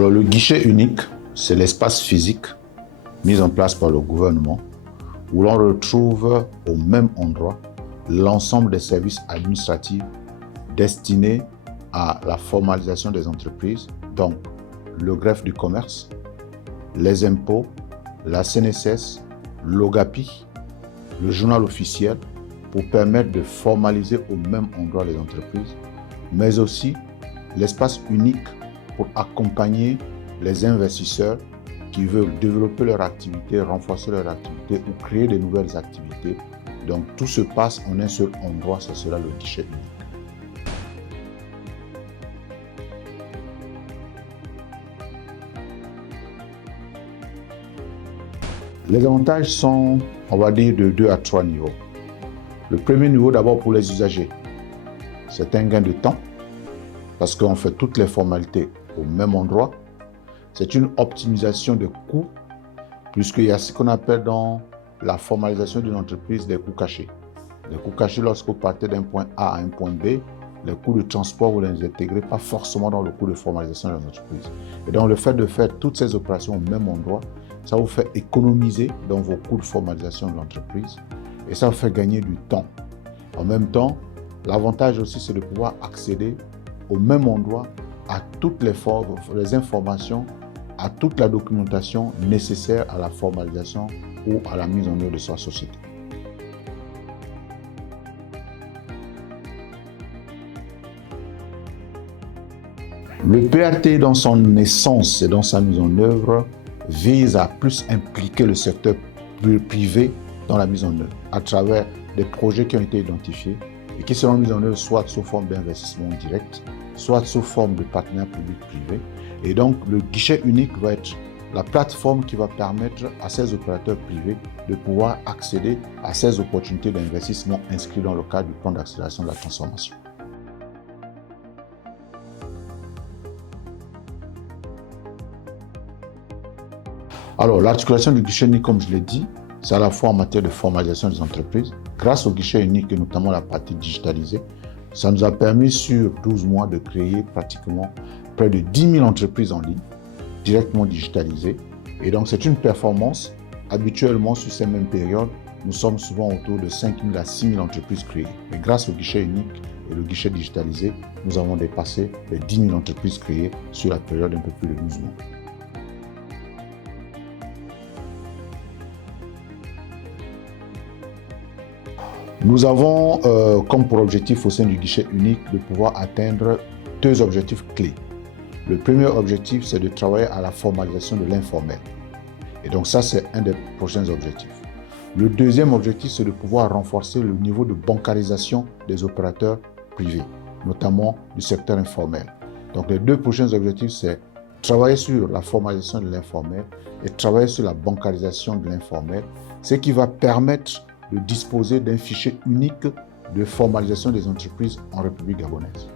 Alors le guichet unique, c'est l'espace physique mis en place par le gouvernement où l'on retrouve au même endroit l'ensemble des services administratifs destinés à la formalisation des entreprises, donc le greffe du commerce, les impôts, la CNSS, l'OGAPI, le journal officiel, pour permettre de formaliser au même endroit les entreprises, mais aussi l'espace unique pour accompagner les investisseurs qui veulent développer leur activité, renforcer leur activité ou créer de nouvelles activités. Donc tout se passe en un seul endroit, ce sera le guichet unique. Les avantages sont, on va dire, de 2 à 3 niveaux. Le premier niveau, d'abord pour les usagers, c'est un gain de temps parce qu'on fait toutes les formalités au même endroit. C'est une optimisation des coûts puisqu'il y a ce qu'on appelle dans la formalisation d'une entreprise des coûts cachés. Les coûts cachés, lorsque vous partez d'un point A à un point B, les coûts de transport, vous ne les intégrez pas forcément dans le coût de formalisation de l'entreprise. Et donc, le fait de faire toutes ces opérations au même endroit, ça vous fait économiser dans vos coûts de formalisation de l'entreprise et ça vous fait gagner du temps. En même temps, l'avantage aussi, c'est de pouvoir accéder au même endroit à toutes les informations, à toute la documentation nécessaire à la formalisation ou à la mise en œuvre de sa société. Le PAT, dans son essence et dans sa mise en œuvre, vise à plus impliquer le secteur privé dans la mise en œuvre à travers des projets qui ont été identifiés et qui seront mis en œuvre soit sous forme d'investissement direct, soit sous forme de partenariat public-privé. Et donc, le guichet unique va être la plateforme qui va permettre à ces opérateurs privés de pouvoir accéder à ces opportunités d'investissement inscrites dans le cadre du plan d'accélération de la transformation. Alors, l'articulation du guichet unique, comme je l'ai dit, c'est à la fois en matière de formalisation des entreprises. Grâce au guichet unique et notamment la partie digitalisée, ça nous a permis sur 12 mois de créer pratiquement près de 10 000 entreprises en ligne, directement digitalisées. Et donc, c'est une performance. Habituellement, sur ces mêmes périodes, nous sommes souvent autour de 5 000 à 6 000 entreprises créées. Mais grâce au guichet unique et le guichet digitalisé, nous avons dépassé les 10 000 entreprises créées sur la période un peu plus de 12 mois. Nous avons comme pour objectif au sein du guichet unique de pouvoir atteindre 2 objectifs clés. Le premier objectif, c'est de travailler à la formalisation de l'informel. Et donc ça, c'est un des prochains objectifs. Le deuxième objectif, c'est de pouvoir renforcer le niveau de bancarisation des opérateurs privés, notamment du secteur informel. Donc les 2 prochains objectifs, c'est travailler sur la formalisation de l'informel et travailler sur la bancarisation de l'informel, ce qui va permettre de disposer d'un fichier unique de formalisation des entreprises en République gabonaise.